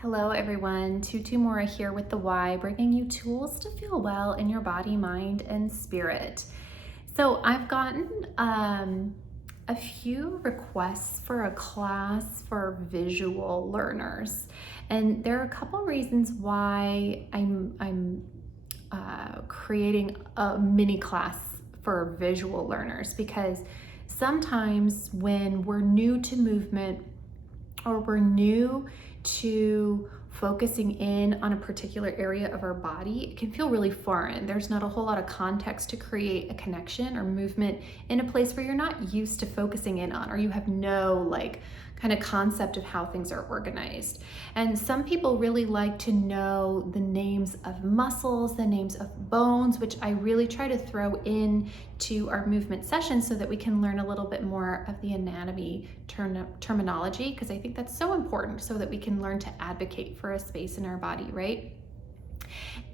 Hello everyone, Tutu Mora here with the Y, bringing you tools to feel well in your body, mind, and spirit. So I've gotten a few requests for a class for visual learners, and there are a couple reasons why I'm creating a mini class for visual learners, because sometimes when we're new to movement or we're new to focusing in on a particular area of our body, it can feel really foreign. There's not a whole lot of context to create a connection or movement in a place where you're not used to focusing in on, or you have no kind of concept of how things are organized. And some people really like to know the names of muscles, the names of bones, which I really try to throw in to our movement sessions so that we can learn a little bit more of the anatomy terminology, because I think that's so important so that we can learn to advocate for a space in our body, right?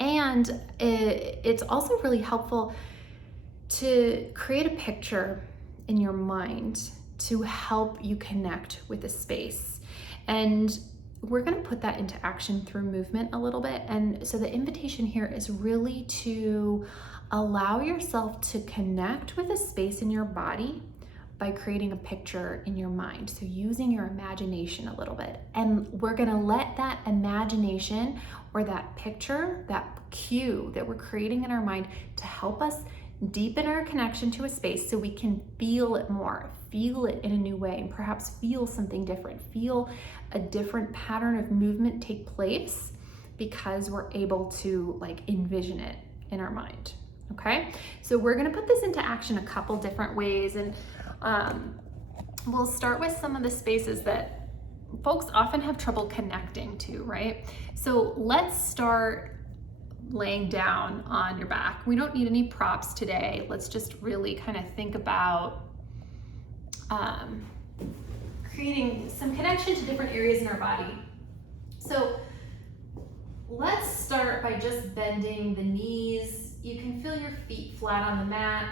And it's also really helpful to create a picture in your mind to help you connect with a space. And we're going to put that into action through movement a little bit. And so the invitation here is really to allow yourself to connect with a space in your body by creating a picture in your mind. So using your imagination a little bit. And we're going to let that imagination or that picture, that cue that we're creating in our mind, to help us deepen our connection to a space so we can feel it more, feel it in a new way, and perhaps feel something different, feel a different pattern of movement take place because we're able to envision it in our mind. Okay, so we're going to put this into action a couple different ways, and we'll start with some of the spaces that folks often have trouble connecting to, right? So let's start laying down on your back. We don't need any props today. Let's just really kind of think about creating some connection to different areas in our body. So let's start by just bending the knees. You can feel your feet flat on the mat.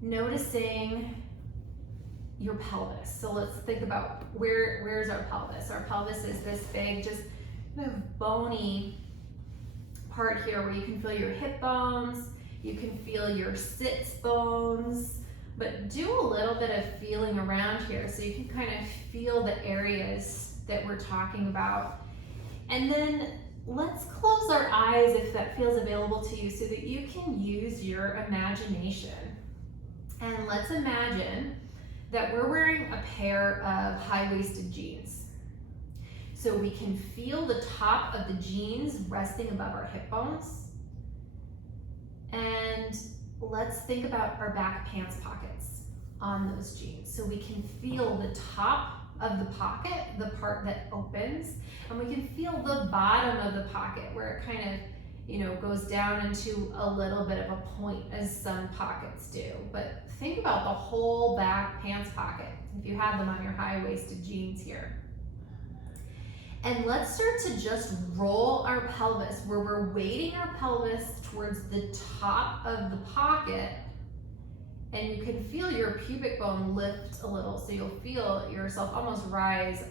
Noticing your pelvis. So let's think about where's our pelvis. Our pelvis is this big, just kind of bony part here where you can feel your hip bones, you can feel your sits bones, but do a little bit of feeling around here so you can kind of feel the areas that we're talking about. And then let's close our eyes if that feels available to you so that you can use your imagination. And let's imagine that we're wearing a pair of high-waisted jeans. So we can feel the top of the jeans resting above our hip bones. And let's think about our back pants pockets on those jeans. So we can feel the top of the pocket, the part that opens, and we can feel the bottom of the pocket where it kind of, goes down into a little bit of a point, as some pockets do. But think about the whole back pants pocket if you have them on your high-waisted jeans here. And let's start to just roll our pelvis, where we're weighting our pelvis towards the top of the pocket, and you can feel your pubic bone lift a little, so you'll feel yourself almost rise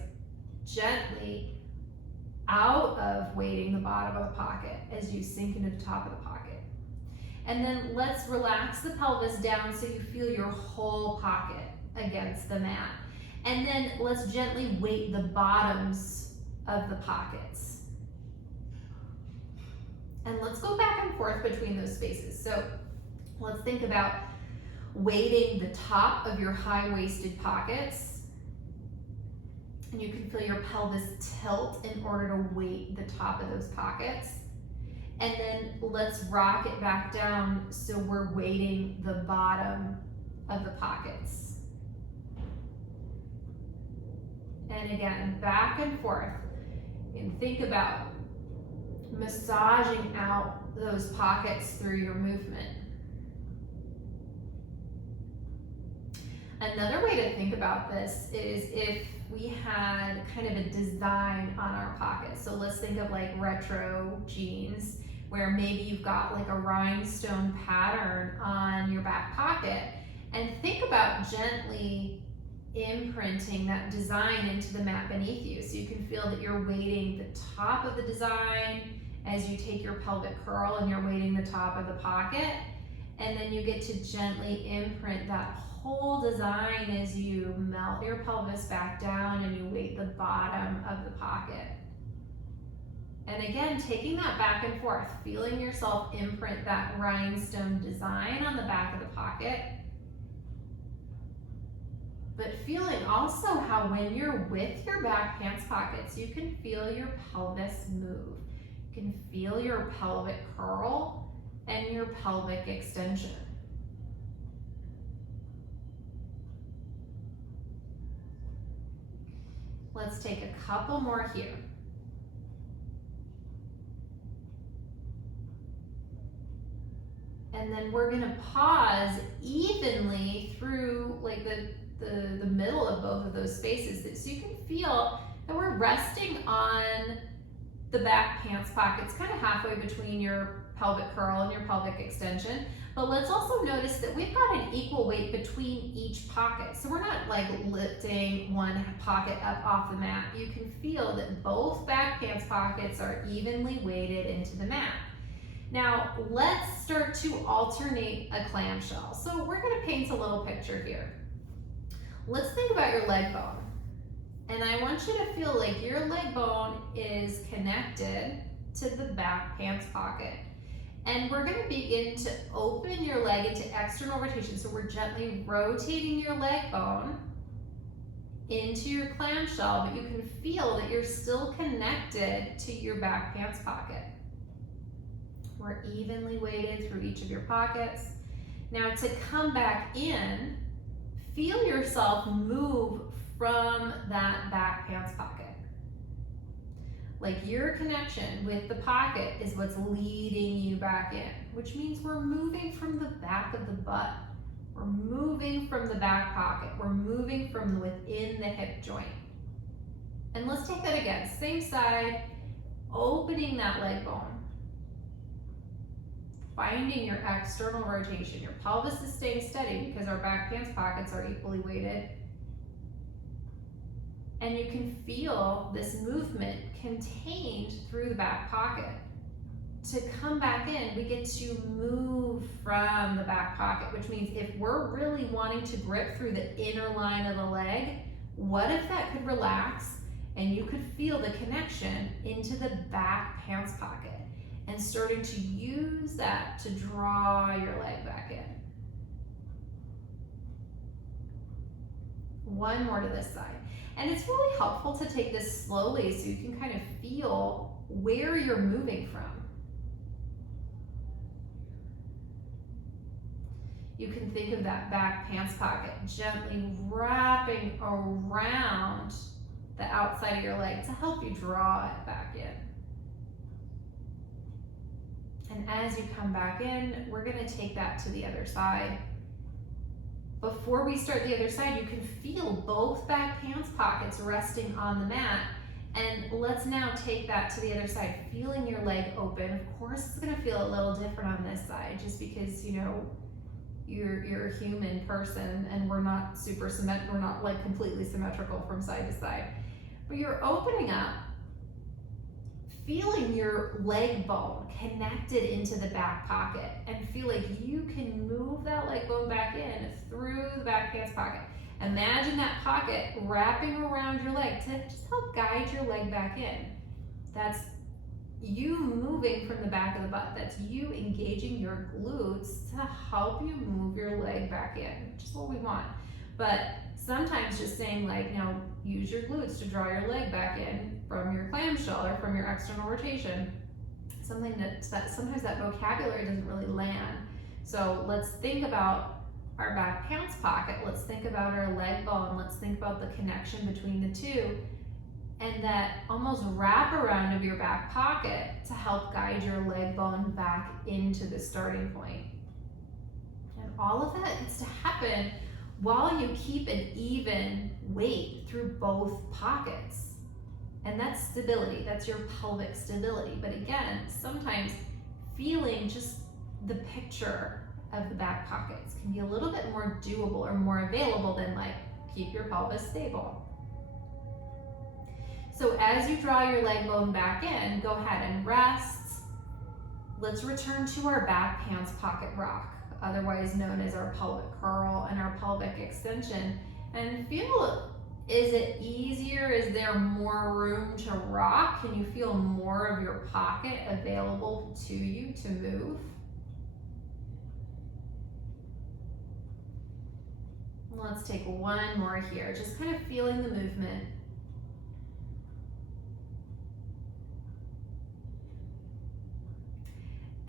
gently out of weighting the bottom of the pocket as you sink into the top of the pocket. And then let's relax the pelvis down so you feel your whole pocket against the mat. And then let's gently weight the bottoms of the pockets. And let's go back and forth between those spaces. So let's think about weighting the top of your high-waisted pockets. And you can feel your pelvis tilt in order to weight the top of those pockets. And then let's rock it back down so we're weighting the bottom of the pockets. And again, back and forth. And think about massaging out those pockets through your movement. Another way to think about this is if we had kind of a design on our pockets. So let's think of retro jeans, where maybe you've got a rhinestone pattern on your back pocket, and think about gently imprinting that design into the mat beneath you. So you can feel that you're weighting the top of the design as you take your pelvic curl, and you're weighting the top of the pocket. And then you get to gently imprint that whole design as you melt your pelvis back down and you weight the bottom of the pocket. And again, taking that back and forth, feeling yourself imprint that rhinestone design on the back of the pocket, but feeling also how when you're with your back pants pockets, you can feel your pelvis move. You can feel your pelvic curl and your pelvic extension. Let's take a couple more here. And then we're gonna pause evenly through like the middle of both of those spaces, so you can feel that we're resting on the back pants pockets, kind of halfway between your pelvic curl and your pelvic extension. But let's also notice that we've got an equal weight between each pocket. So we're not like lifting one pocket up off the mat. You can feel that both back pants pockets are evenly weighted into the mat. Now, let's start to alternate a clamshell. So we're gonna paint a little picture here. Let's think about your leg bone. And I want you to feel like your leg bone is connected to the back pants pocket. And we're gonna begin to open your leg into external rotation. So we're gently rotating your leg bone into your clamshell, but you can feel that you're still connected to your back pants pocket. We're evenly weighted through each of your pockets. Now to come back in, feel yourself move from that back pants pocket. Like your connection with the pocket is what's leading you back in, which means we're moving from the back of the butt. We're moving from the back pocket. We're moving from within the hip joint. And let's take that again, same side, opening that leg bone. Finding your external rotation. Your pelvis is staying steady because our back pants pockets are equally weighted. And you can feel this movement contained through the back pocket. To come back in, we get to move from the back pocket, which means if we're really wanting to grip through the inner line of the leg, what if that could relax and you could feel the connection into the back pants pocket? And starting to use that to draw your leg back in. One more to this side. And it's really helpful to take this slowly so you can kind of feel where you're moving from. You can think of that back pants pocket gently wrapping around the outside of your leg to help you draw it back in. And as you come back in, we're gonna take that to the other side. Before we start the other side, you can feel both back pants pockets resting on the mat. And let's now take that to the other side, feeling your leg open. Of course, it's gonna feel a little different on this side just because, you know, you're a human person and we're not we're not like completely symmetrical from side to side. But you're opening up, feeling your leg bone connected into the back pocket, and feel like you can move that leg bone back in through the back pants pocket. Imagine that pocket wrapping around your leg to just help guide your leg back in. That's you moving from the back of the butt. That's you engaging your glutes to help you move your leg back in, which is what we want. But sometimes just saying like, now use your glutes to draw your leg back in from your clamshell or from your external rotation. Something that sometimes that vocabulary doesn't really land. So let's think about our back pants pocket. Let's think about our leg bone. Let's think about the connection between the two and that almost wrap around of your back pocket to help guide your leg bone back into the starting point. And all of that gets to happen while you keep an even weight through both pockets. And that's stability, that's your pelvic stability. But again, sometimes feeling just the picture of the back pockets can be a little bit more doable or more available than like keep your pelvis stable. So as you draw your leg bone back in, go ahead and rest. Let's return to our back hands pocket rock, otherwise known as our pelvic curl and our pelvic extension. And feel, is it easier? Is there more room to rock? Can you feel more of your pocket available to you to move? Let's take one more here, just kind of feeling the movement.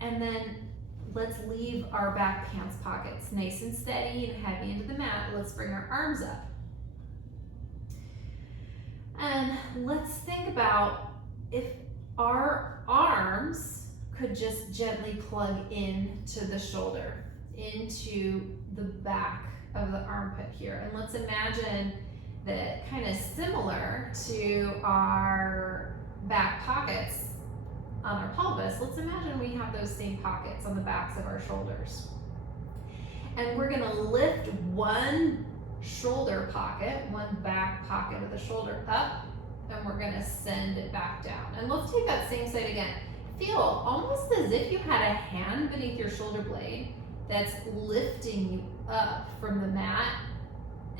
And then let's leave our back pants pockets nice and steady and heavy into the mat. Let's bring our arms up. And let's think about if our arms could just gently plug into the shoulder, into the back of the armpit here. And let's imagine that kind of similar to our back pockets on our pelvis, let's imagine we have those same pockets on the backs of our shoulders. And we're gonna lift one shoulder pocket, one back pocket of the shoulder up, and we're gonna send it back down. And let's take that same side again. Feel almost as if you had a hand beneath your shoulder blade that's lifting you up from the mat,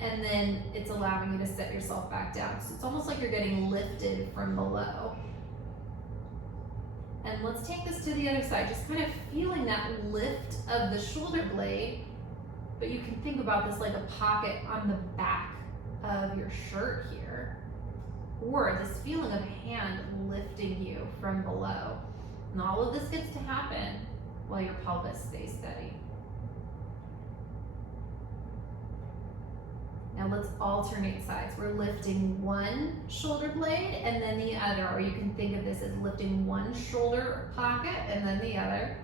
and then it's allowing you to set yourself back down. So it's almost like you're getting lifted from below. And let's take this to the other side, just kind of feeling that lift of the shoulder blade, but you can think about this like a pocket on the back of your shirt here, or this feeling of hand lifting you from below. And all of this gets to happen while your pelvis stays steady. Now let's alternate sides. We're lifting one shoulder blade and then the other, or you can think of this as lifting one shoulder pocket and then the other.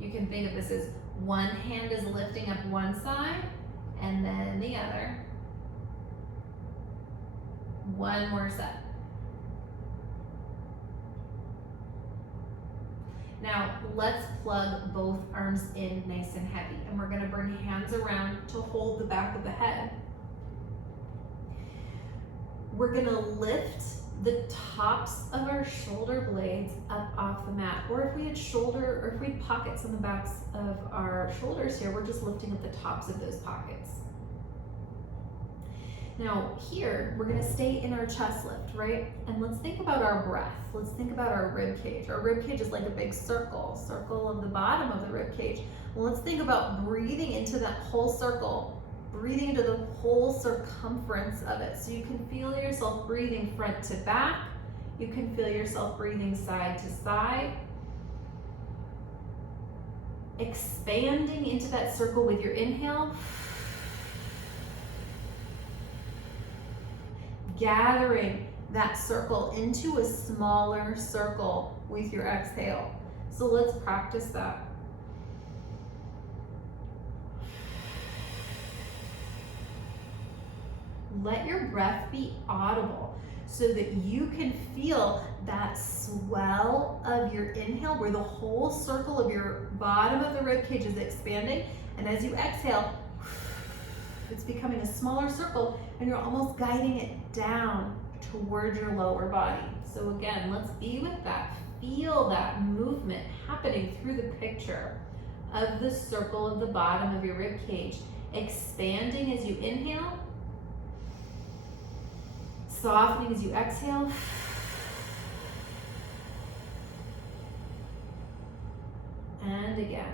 You can think of this as one hand is lifting up one side and then the other. One more set. Now let's plug both arms in nice and heavy, and we're gonna bring hands around to hold the back of the head. We're gonna lift the tops of our shoulder blades up off the mat, or if we had pockets on the backs of our shoulders here, we're just lifting up the tops of those pockets. Now here, we're gonna stay in our chest lift, right? And let's think about our breath. Let's think about our rib cage. Our rib cage is like a big circle of the bottom of the rib cage. Well, let's think about breathing into that whole circle, breathing into the whole circumference of it. So you can feel yourself breathing front to back. You can feel yourself breathing side to side. Expanding into that circle with your inhale. Gathering that circle into a smaller circle with your exhale. So let's practice that. Let your breath be audible so that you can feel that swell of your inhale where the whole circle of your bottom of the rib cage is expanding. And as you exhale, it's becoming a smaller circle and you're almost guiding it down towards your lower body. So again, let's be with that. Feel that movement happening through the picture of the circle of the bottom of your rib cage, expanding as you inhale, softening as you exhale, and again.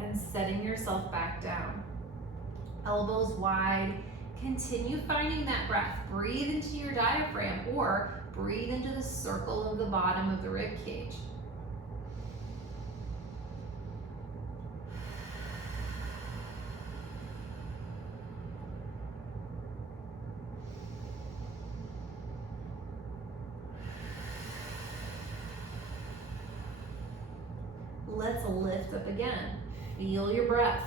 And setting yourself back down. Elbows wide. Continue finding that breath. Breathe into your diaphragm or breathe into the circle of the bottom of the rib cage. Let's lift up again. Feel your breath.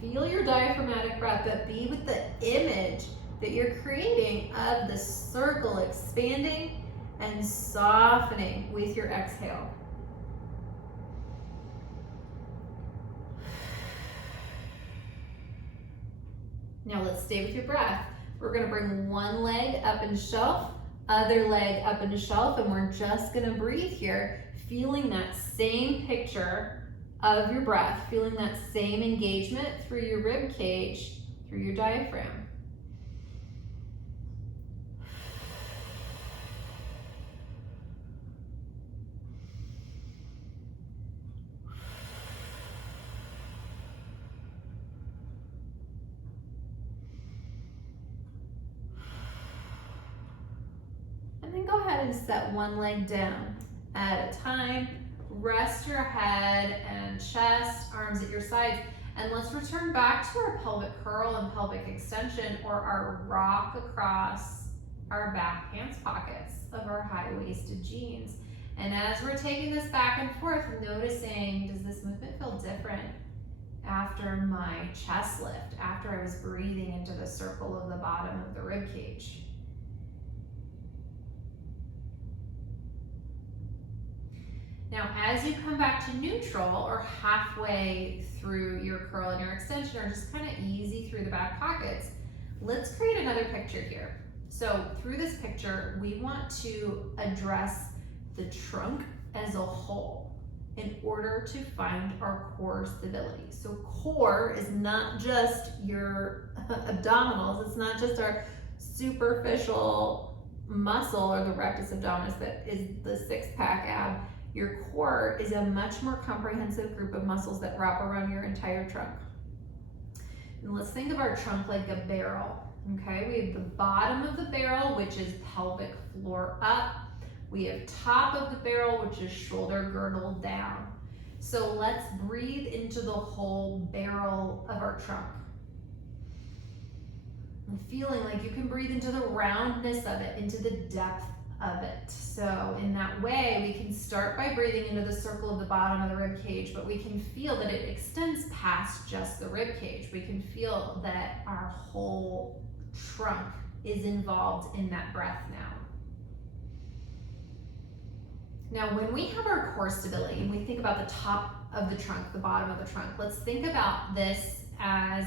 Feel your diaphragmatic breath, but be with the image that you're creating of the circle expanding and softening with your exhale. Now let's stay with your breath. We're gonna bring one leg up into shelf, other leg up into shelf, and we're just gonna breathe here, feeling that same picture of your breath, feeling that same engagement through your rib cage, through your diaphragm. And then go ahead and set one leg down at a time. Rest your head and chest, arms at your sides, and let's return back to our pelvic curl and pelvic extension, or our rock across our back pants pockets of our high-waisted jeans. And as we're taking this back and forth, noticing, does this movement feel different after my chest lift, after I was breathing into the circle of the bottom of the rib cage? Now, as you come back to neutral or halfway through your curl and your extension, or just kind of easy through the back pockets, let's create another picture here. So through this picture, we want to address the trunk as a whole in order to find our core stability. So core is not just your abdominals, it's not just our superficial muscle or the rectus abdominis that is the six-pack ab. Your core is a much more comprehensive group of muscles that wrap around your entire trunk. And let's think of our trunk like a barrel, okay? We have the bottom of the barrel, which is pelvic floor up. We have top of the barrel, which is shoulder girdle down. So let's breathe into the whole barrel of our trunk. And feeling like you can breathe into the roundness of it, into the depth of it. So in that way, we can start by breathing into the circle of the bottom of the rib cage, but we can feel that it extends past just the rib cage. We can feel that our whole trunk is involved in that breath now. Now, when we have our core stability and we think about the top of the trunk, the bottom of the trunk, let's think about this as,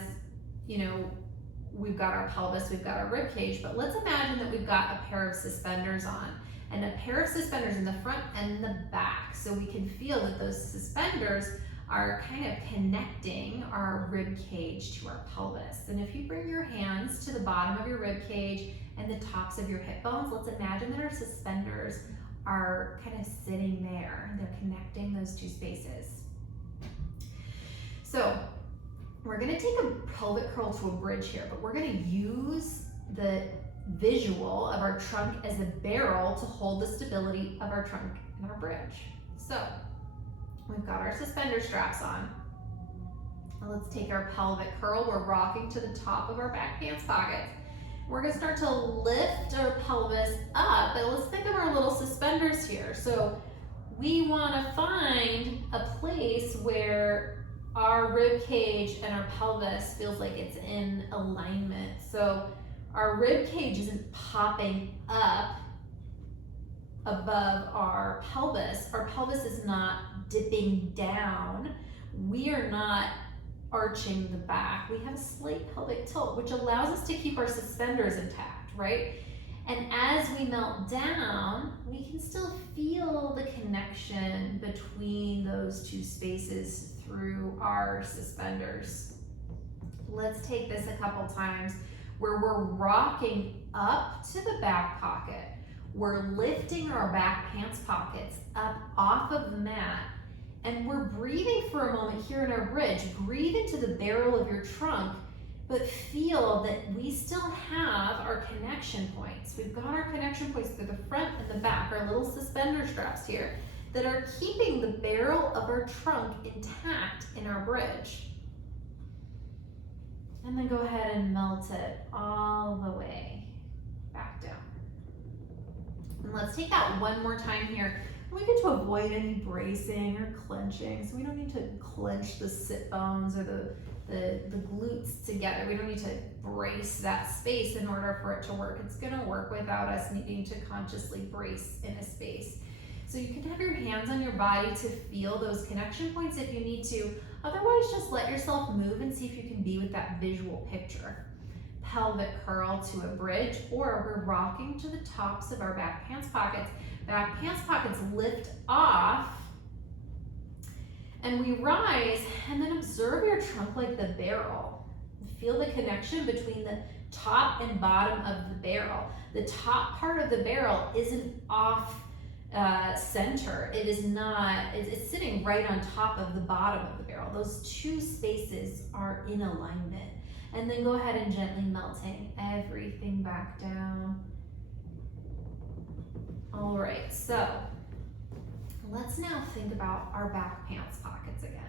we've got our pelvis, we've got our rib cage, but let's imagine that we've got a pair of suspenders on, and a pair of suspenders in the front and the back. So we can feel that those suspenders are kind of connecting our rib cage to our pelvis. And if you bring your hands to the bottom of your rib cage and the tops of your hip bones, let's imagine that our suspenders are kind of sitting there. They're connecting those two spaces. So we're gonna take a pelvic curl to a bridge here, but we're gonna use the visual of our trunk as a barrel to hold the stability of our trunk and our bridge. So we've got our suspender straps on. Now let's take our pelvic curl. We're rocking to the top of our back pants pockets. We're gonna start to lift our pelvis up, and let's think of our little suspenders here. So we wanna find a place where our rib cage and our pelvis feels like it's in alignment. So our rib cage isn't popping up above our pelvis. Our pelvis is not dipping down. We are not arching the back. We have a slight pelvic tilt, which allows us to keep our suspenders intact, right? And as we melt down, we can still feel the connection between those two spaces through our suspenders. Let's take this a couple times where we're rocking up to the back pocket. We're lifting our back pants pockets up off of the mat, and we're breathing for a moment here in our bridge. Breathe into the barrel of your trunk, but feel that we still have our connection points. We've got our connection points through the front and the back, our little suspender straps here, that are keeping the barrel of our trunk intact in our bridge. And then go ahead and melt it all the way back down. And let's take that one more time here. We get to avoid any bracing or clenching. So we don't need to clench the sit bones or the glutes together. We don't need to brace that space in order for it to work. It's gonna work without us needing to consciously brace in a space. So you can have your hands on your body to feel those connection points if you need to. Otherwise, just let yourself move and see if you can be with that visual picture. pelvic curl to a bridge, or we're rocking to the tops of our back pants pockets. Back pants pockets lift off, and we rise, and then observe your trunk like the barrel. Feel the connection between the top and bottom of the barrel. The top part of the barrel isn't off center. It is not, it's sitting right on top of the bottom of the barrel. Those two spaces are in alignment. And then go ahead and gently melting everything back down. All right, so let's now think about our back pants pockets again.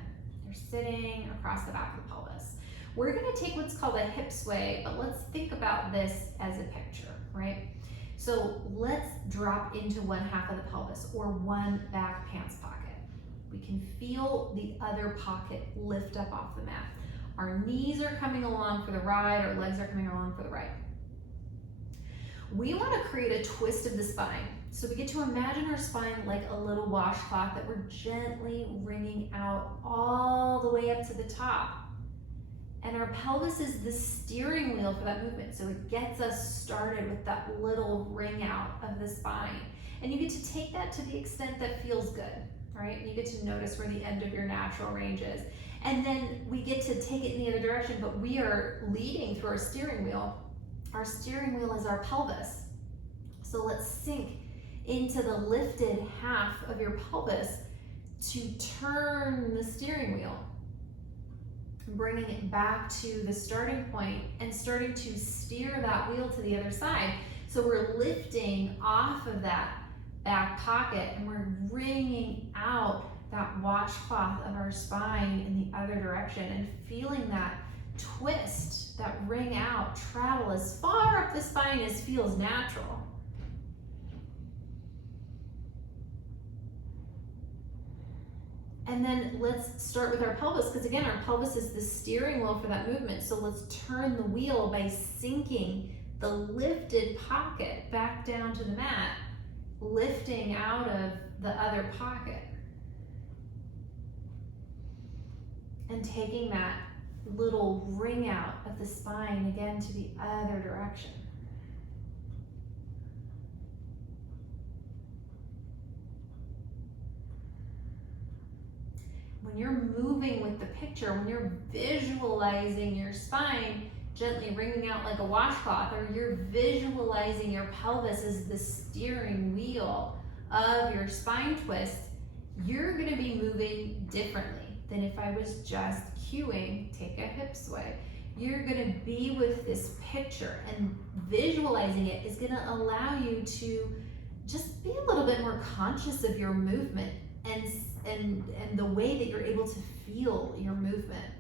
They're sitting across the back of the pelvis. We're gonna take what's called a hip sway, but let's think about this as a picture, right? So let's drop into one half of the pelvis, or one back pants pocket. We can feel the other pocket lift up off the mat. Our knees are coming along for the ride, our legs are coming along for the right. We want to create a twist of the spine. So we get to imagine our spine like a little washcloth that we're gently wringing out all the way up to the top. And our pelvis is the steering wheel for that movement. So it gets us started with that little wring out of the spine. And you get to take that to the extent that feels good, right? And you get to notice where the end of your natural range is. And then we get to take it in the other direction, but we are leading through our steering wheel. Our steering wheel is our pelvis. So let's sink into the lifted half of your pelvis to turn the steering wheel, bringing it back to the starting point and starting to steer that wheel to the other side. So we're lifting off of that back pocket and we're wringing out that washcloth of our spine in the other direction and feeling that twist, that wring out, travel as far up the spine as feels natural. And then let's start with our pelvis, because again, our pelvis is the steering wheel for that movement. So let's turn the wheel by sinking the lifted pocket back down to the mat, lifting out of the other pocket. And taking that little wring out of the spine again to the other direction. When you're moving with the picture, when you're visualizing your spine gently wringing out like a washcloth, or you're visualizing your pelvis as the steering wheel of your spine twist, you're gonna be moving differently than if I was just cueing, take a hip sway. You're gonna be with this picture, and visualizing it is gonna allow you to just be a little bit more conscious of your movement and the way that you're able to feel your movement.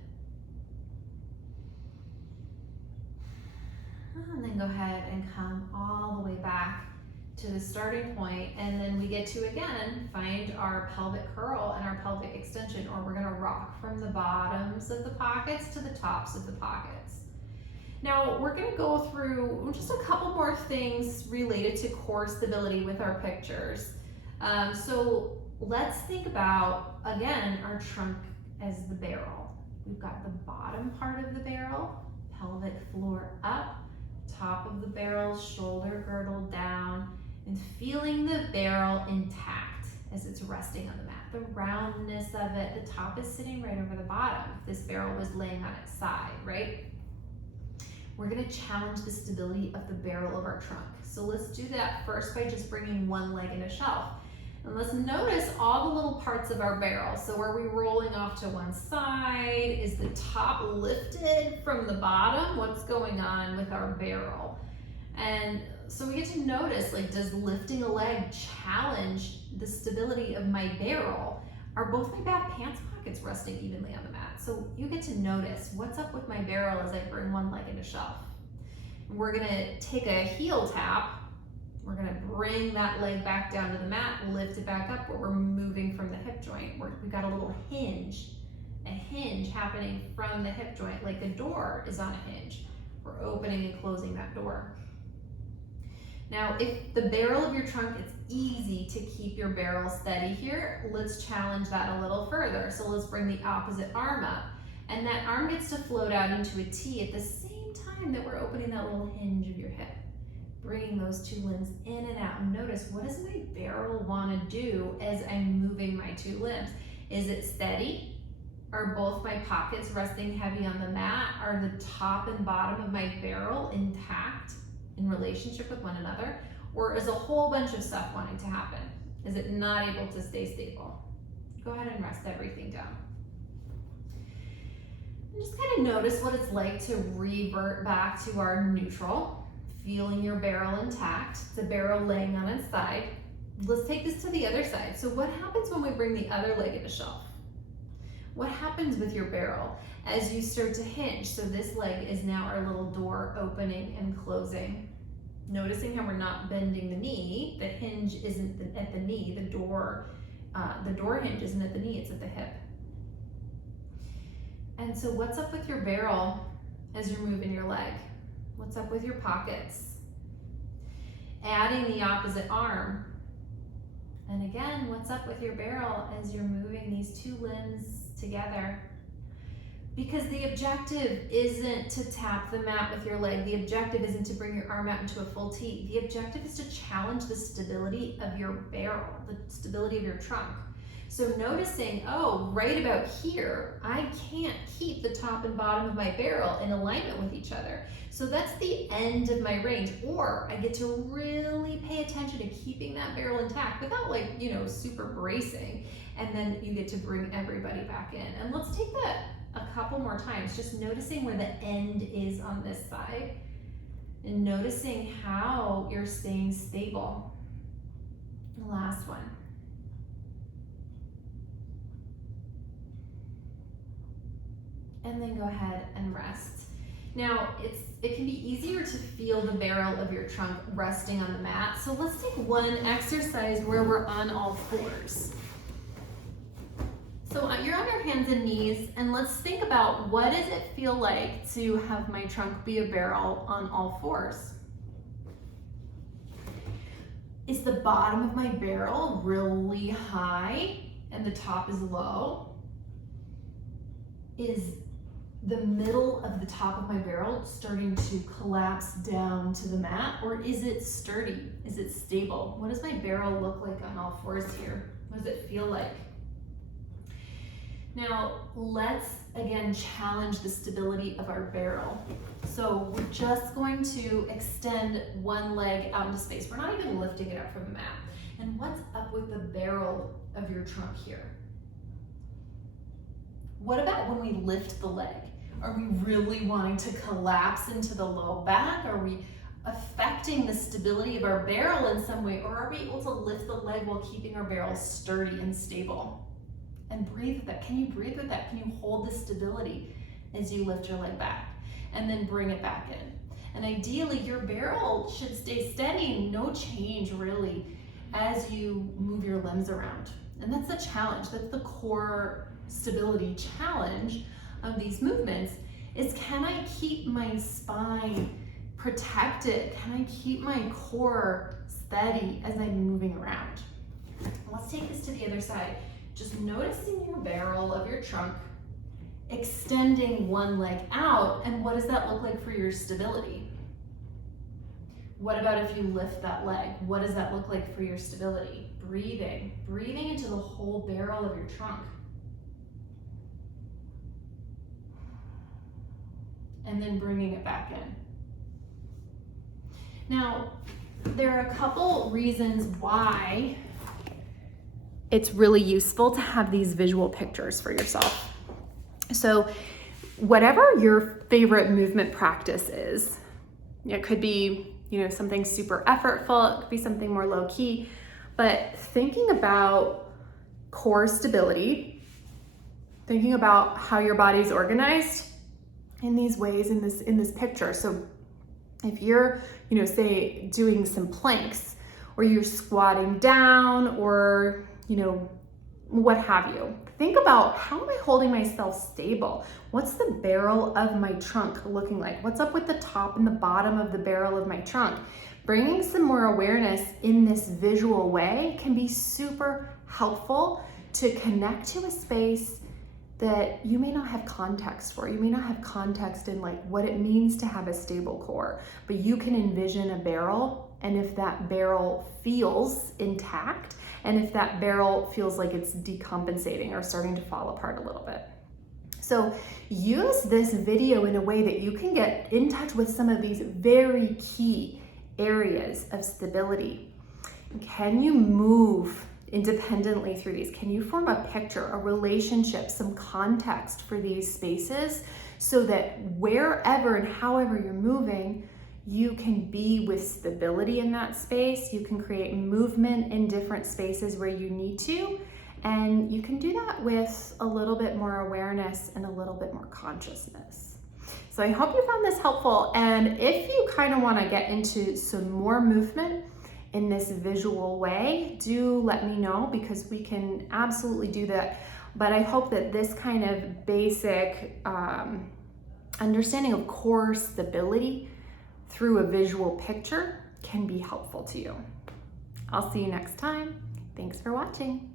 And then go ahead and come all the way back to the starting point, and then we get to again find our pelvic curl and our pelvic extension, or we're going to rock from the bottoms of the pockets to the tops of the pockets. Now we're going to go through just a couple more things related to core stability with our pictures. So let's think about again our trunk as the barrel. We've got the bottom part of the barrel, pelvic floor up, top of the barrel, shoulder girdle down, and feeling the barrel intact as it's resting on the mat. The roundness of it, the top is sitting right over the bottom. If this barrel was laying on its side, right? We're gonna challenge the stability of the barrel of our trunk. So let's do that first by just bringing one leg in a shelf. And let's notice all the little parts of our barrel. So are we rolling off to one side? Is the top lifted from the bottom? What's going on with our barrel? And so we get to notice, like, does lifting a leg challenge the stability of my barrel? Are both my back pants pockets resting evenly on the mat? So you get to notice what's up with my barrel as I bring one leg in a shelf. And we're gonna take a heel tap. We're gonna bring that leg back down to the mat, lift it back up, where we're moving from the hip joint. We've got a little hinge, a hinge happening from the hip joint, like a door is on a hinge. We're opening and closing that door. Now, if the barrel of your trunk, it's easy to keep your barrel steady here. Let's challenge that a little further. So let's bring the opposite arm up, and that arm gets to float out into a T at the same time time that we're opening that little hinge of your hip. Bringing those two limbs in and out. And notice, what does my barrel want to do as I'm moving my two limbs? Is it steady? Are both my pockets resting heavy on the mat? Are the top and bottom of my barrel intact in relationship with one another? Or is a whole bunch of stuff wanting to happen? Is it not able to stay stable? Go ahead and rest everything down. And just kind of notice what it's like to revert back to our neutral, feeling your barrel intact, the barrel laying on its side. Let's take this to the other side. So what happens when we bring the other leg at a shelf? What happens with your barrel as you start to hinge? So this leg is now our little door opening and closing. Noticing how we're not bending the knee. The hinge isn't at the knee. The door hinge isn't at the knee, it's at the hip. And so what's up with your barrel as you're moving your leg? What's up with your pockets? Adding the opposite arm. And again, what's up with your barrel as you're moving these two limbs together? Because the objective isn't to tap the mat with your leg. The objective isn't to bring your arm out into a full T. The objective is to challenge the stability of your barrel, the stability of your trunk. So noticing, oh, right about here, I can't keep the top and bottom of my barrel in alignment with each other. So that's the end of my range. Or I get to really pay attention to keeping that barrel intact without super bracing. And then you get to bring everybody back in. And let's take that a couple more times, just noticing where the end is on this side and noticing how you're staying stable. The last one. And then go ahead and rest. Now, it can be easier to feel the barrel of your trunk resting on the mat. So let's take one exercise where we're on all fours. So you're on your hands and knees, and let's think about what does it feel like to have my trunk be a barrel on all fours. Is the bottom of my barrel really high and the top is low? Is the middle of the top of my barrel starting to collapse down to the mat, or is it sturdy? Is it stable? What does my barrel look like on all fours here? What does it feel like? Now, let's again challenge the stability of our barrel. So we're just going to extend one leg out into space. We're not even lifting it up from the mat. And what's up with the barrel of your trunk here? What about when we lift the leg? Are we really wanting to collapse into the low back? Are we affecting the stability of our barrel in some way? Or are we able to lift the leg while keeping our barrel sturdy and stable? And breathe with that. Can you breathe with that? Can you hold the stability as you lift your leg back? And then bring it back in. And ideally, your barrel should stay steady, no change really, as you move your limbs around. And that's the challenge. That's the core stability challenge of these movements is, can I keep my spine protected? Can I keep my core steady as I'm moving around? Let's take this to the other side. Just noticing your barrel of your trunk, extending one leg out, and what does that look like for your stability? What about if you lift that leg? What does that look like for your stability? Breathing into the whole barrel of your trunk. And then bringing it back in. Now, there are a couple reasons why it's really useful to have these visual pictures for yourself. So whatever your favorite movement practice is, it could be, something super effortful, it could be something more low key, but thinking about core stability, thinking about how your body's organized in these ways in this picture. So if you're, say doing some planks, or you're squatting down, or what have you. Think about, how am I holding myself stable? What's the barrel of my trunk looking like? What's up with the top and the bottom of the barrel of my trunk? Bringing some more awareness in this visual way can be super helpful to connect to a space that you may not have context for. You may not have context in like what it means to have a stable core, but you can envision a barrel, and if that barrel feels intact, and if that barrel feels like it's decompensating or starting to fall apart a little bit. So use this video in a way that you can get in touch with some of these very key areas of stability. Can you move independently through these? Can you form a picture, a relationship, some context for these spaces so that wherever and however you're moving, you can be with stability in that space. You can create movement in different spaces where you need to, and you can do that with a little bit more awareness and a little bit more consciousness. So I hope you found this helpful, and if you kind of want to get into some more movement in this visual way, do let me know, because we can absolutely do that. But I hope that this kind of basic understanding of core stability through a visual picture can be helpful to you. I'll see you next time. Thanks for watching.